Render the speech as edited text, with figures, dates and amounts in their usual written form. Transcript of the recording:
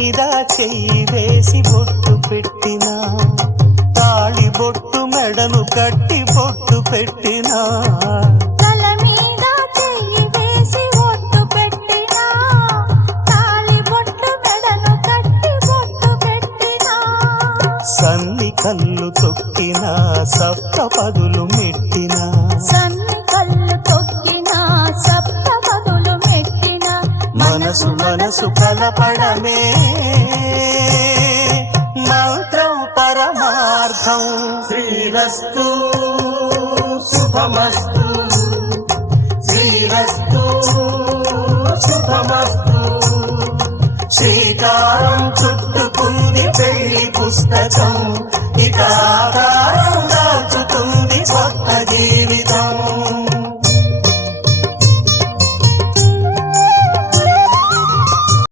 మీద చెయ్యి వేసి బొట్టు పెట్టినా, తాళి బొట్టు మెడను కట్టి బొట్టు పెట్టినా, తల మీద చెయ్యి వేసి బొట్టు పెట్టినా, తాళి బొట్టు మెడను కట్టి బొట్టు పెట్టినా, సన్ని కళ్ళు తొక్కినా సప్త పదులు మెట్టినా, సన్ని కళ్ళు తొక్కినా సప్త పదులు మెట్టినా, మనసు మనసు కలపడమే మంత్రం పరమార్థం. శ్రీరస్తు శుభమస్తు, శ్రీరస్తు శుభమస్తు. శ్రీకారం చుట్టుకుంది పెళ్లి పుస్తకం, ఇక ఆకారం దాచుతుంది కొత్త జీవితం.